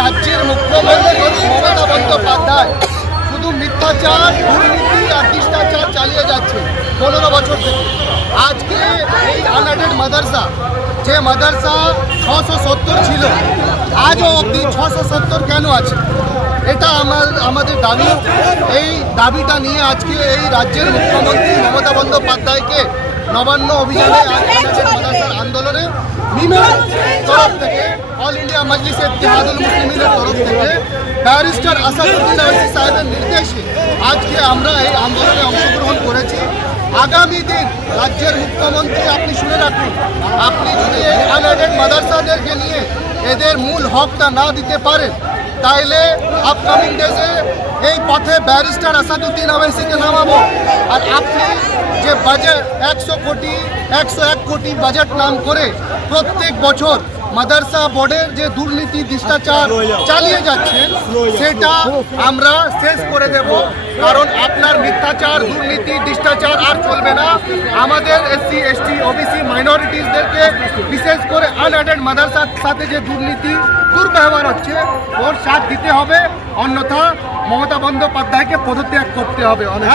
রাজ্যের মুখ্যমন্ত্রী মমতা বন্দ্যোপাধ্যায় শুধু মিথ্যাচার, দুর্নীতি আর শিষ্টাচার চালিয়ে যাচ্ছে 15 বছর থেকে। আজকে এই আনএডেড মাদ্রাসা, যে মাদ্রাসা 670 ছিল, আজও অবধি 670 কেন আছে? এটা আমাদের দাবি। এই দাবিটা নিয়ে আজকে এই রাজ্যের মুখ্যমন্ত্রী মমতা বন্দ্যোপাধ্যায়কে নবান্ন অভিযানে মাদ্রাসার আন্দোলনে মিমের তরফ থেকে, অল ইন্ডিয়া মজলিস ইত্তেহাদুল মুসলিমিনের তরফ থেকে ব্যারিস্টার আসাদুদ্দিন ওয়াইসি সাহেবের নির্দেশে আজকে আমরা এই আন্দোলনে অংশগ্রহণ করেছি। আগামী দিন রাজ্যের মুখ্যমন্ত্রী, আপনি শুনে রাখুন, আপনি যদি এই আনএডেড মাদ্রাসাদেরকে নিয়ে এদের মূল হকটা না দিতে পারেন, তাইলে আপকামিং ডেজে এই পথে ব্যারিস্টার আসাদুদ্দিন ওয়াইসিকে নামাবো। আর আপনি যে বাজেট 101 কোটি বাজেট নাম করে প্রত্যেক বছর মাদ্রাসা বোর্ডের যে দুর্নীতি শিষ্টাচার চালিয়ে যাচ্ছেন, সেটা আমরা শেষ করে দেব। কারণ আপনার মিথ্যাচার, দুর্নীতি, শিষ্টাচার আর চলবে না। আমাদের এসসি, এসটি, ওবিসি, মাইনরিটিসদেরকে বিশেষ করে আনএডেড মাদ্রাসার সাথে যে দুর্নীতি, দুর্ব্যবহার হচ্ছে, ওর সাথ দিতে হবে, অন্যথা মমতা বন্দ্যোপাধ্যায়কে পদত্যাগ করতে হবে। অনেক